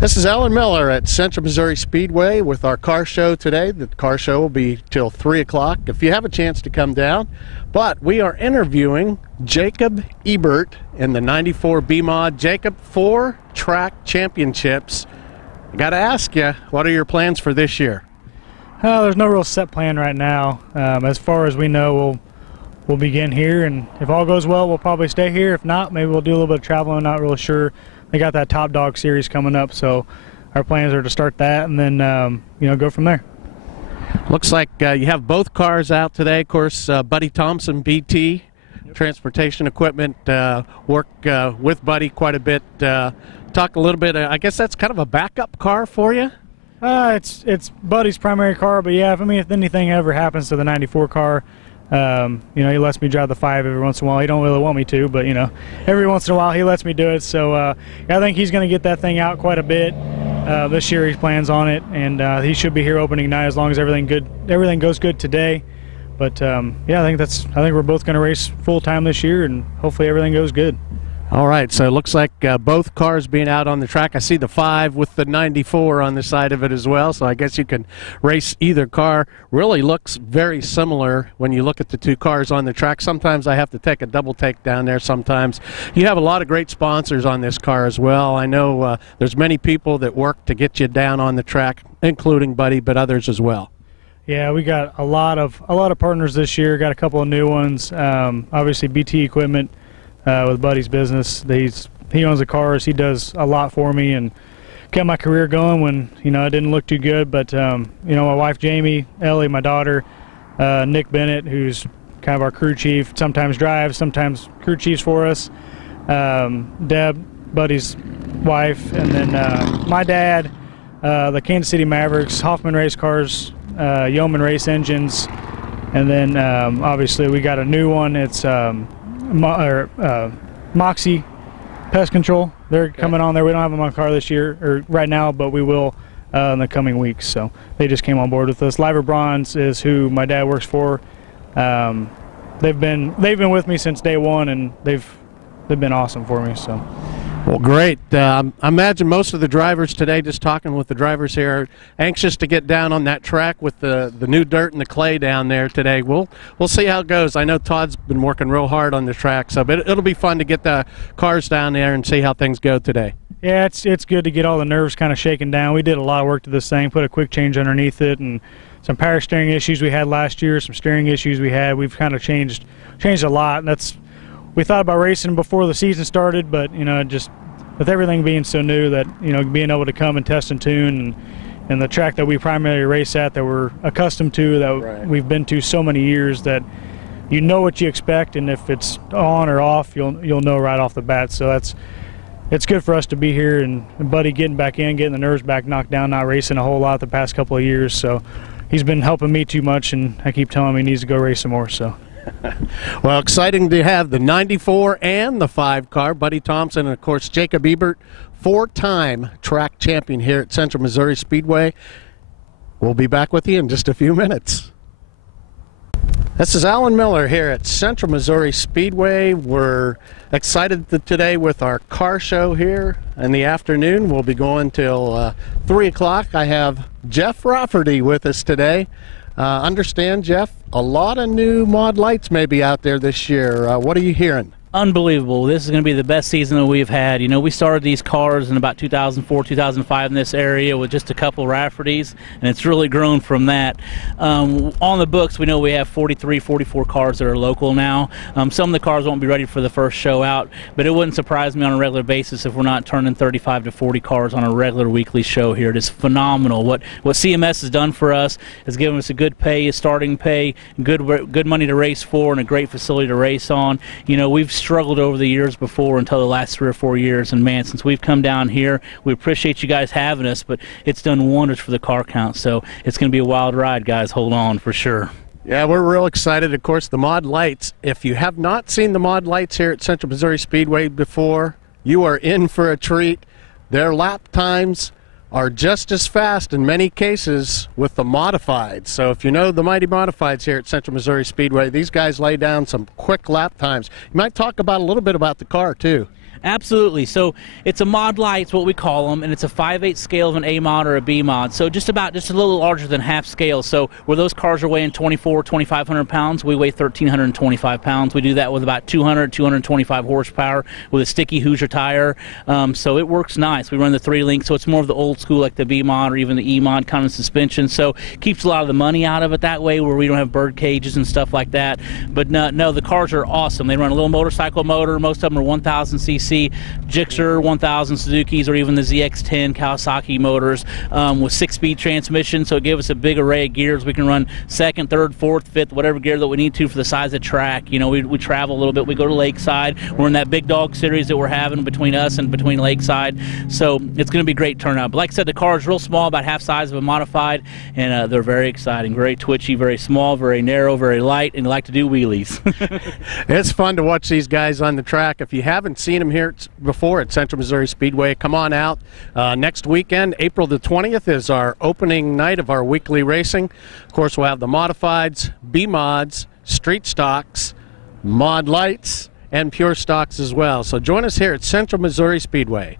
This is Alan Miller at Central Missouri Speedway with our car show today. The car show will be till 3 o'clock if you have a chance to come down. But we are interviewing Jacob Ebert in the 94 B-Mod. Jacob, 4 track championships. I got to ask you, what are your plans for this year? There's no real set plan right now. As far as we know, we'll begin here, and if all goes well, we'll probably stay here. If not, maybe we'll do a little bit of traveling. Not really sure. They got that Top Dog series coming up, so our plans are to start that and then go from there. Looks like you have both cars out today. Of course, Buddy Thompson, BT, Transportation Equipment, work with Buddy quite a bit. Talk a little bit. I guess that's kind of a backup car for you. It's Buddy's primary car, but yeah, if anything ever happens to the 94 car, he lets me drive the 5 every once in a while. He don't really want me to, but every once in a while he lets me do it. So I think he's going to get that thing out quite a bit. This year he plans on it, and he should be here opening night as long as everything goes good today. But yeah, I think we're both going to race full time this year, and hopefully everything goes good. All right, so it looks like both cars being out on the track. I see the 5 with the 94 on the side of it as well, so I guess you can race either car. Really looks very similar when you look at the two cars on the track. Sometimes I have to take a double take down there sometimes. You have a lot of great sponsors on this car as well. I know there's many people that work to get you down on the track, including Buddy, but others as well. Yeah, we got a lot of partners this year. Got a couple of new ones. Obviously, BT Equipment. With Buddy's business, he owns the cars. He does a lot for me and kept my career going when I didn't look too good. But my wife Jamie, Ellie, my daughter, Nick Bennett, who's kind of our crew chief, sometimes drives, sometimes crew chiefs for us. Deb, Buddy's wife, and then my dad, the Kansas City Mavericks, Hoffman Race Cars, Yeoman Race Engines, and then obviously we got a new one. It's Moxie Pest Control. They're coming on there. We don't have them on car this year or right now, but we will in the coming weeks. So they just came on board with us. Liver Bronze is who my dad works for. They've been with me since day one, and they've been awesome for me. So. Well, great. I imagine most of the drivers today, just talking with the drivers here, are anxious to get down on that track with the new dirt and the clay down there today. We'll see how it goes. I know Todd's been working real hard on the track, so but it'll be fun to get the cars down there and see how things go today. Yeah, it's good to get all the nerves kind of shaken down. We did a lot of work to this thing, put a quick change underneath it, and some power steering issues we had last year, some steering issues we had. We've kind of changed a lot, and we thought about racing before the season started, but just with everything being so new, that being able to come and test and tune, and the track that we primarily race at, that we're accustomed to, that right. We've been to so many years, that you know what you expect, and if it's on or off, you'll know right off the bat. So it's good for us to be here, and Buddy getting back in, getting the nerves back knocked down, not racing a whole lot the past couple of years. So he's been helping me too much, and I keep telling him he needs to go race some more. So. Well, exciting to have the 94 and the 5 car. Buddy Thompson and, of course, Jacob Ebert, 4-time track champion here at Central Missouri Speedway. We'll be back with you in just a few minutes. This is Alan Miller here at Central Missouri Speedway. We're excited today with our car show here in the afternoon. We'll be going till 3 o'clock. I have Jeff Rafferty with us today. Understand, Jeff, a lot of new mod lights may be out there this year. What are you hearing? Unbelievable. This is going to be the best season that we've had. We started these cars in about 2004, 2005 in this area with just a couple Raffertys, and it's really grown from that. On the books, we know we have 43, 44 cars that are local now. Some of the cars won't be ready for the first show out, but it wouldn't surprise me on a regular basis if we're not turning 35 to 40 cars on a regular weekly show here. It is phenomenal. What CMS has done for us is given us a good pay, a starting pay, good money to race for, and a great facility to race on. We've struggled over the years before until the last 3 or 4 years, and man, since we've come down here, we appreciate you guys having us, but it's done wonders for the car count. So it's going to be a wild ride, guys. Hold on for sure. Yeah, we're real excited. Of course, the mod lights, if you have not seen the mod lights here at Central Missouri Speedway before, you are in for a treat. Their lap times are just as fast in many cases with the modifieds. So if you know the mighty modifieds here at Central Missouri Speedway, these guys lay down some quick lap times. You might talk about a little bit about the car too. Absolutely. So it's a mod light, it's what we call them, and it's a 5/8 scale of an A mod or a B mod. So just a little larger than half scale. So where those cars are weighing 2,500 pounds, we weigh 1,325 pounds. We do that with about 225 horsepower with a sticky Hoosier tire. So it works nice. We run the 3-link, so it's more of the old school like the B mod or even the E mod kind of suspension. So keeps a lot of the money out of it that way, where we don't have bird cages and stuff like that. But no, the cars are awesome. They run a little motorcycle motor. Most of them are 1,000 cc Gixxer 1000 Suzukis or even the ZX10 Kawasaki motors with 6-speed transmission, so it gives us a big array of gears. We can run 2nd, 3rd, 4th, 5th, whatever gear that we need to for the size of track. You know, we travel a little bit. We go to Lakeside. We're in that big dog series that we're having between us and between Lakeside, so it's going to be a great turnout. But like I said, the car is real small, about half size of a modified, and they're very exciting, very twitchy, very small, very narrow, very light, and like to do wheelies. It's fun to watch these guys on the track. If you haven't seen them here before at Central Missouri Speedway, come on out. Next weekend, April the 20th, is our opening night of our weekly racing. Of course, we'll have the modifieds, B-mods, street stocks, mod lights, and pure stocks as well. So join us here at Central Missouri Speedway.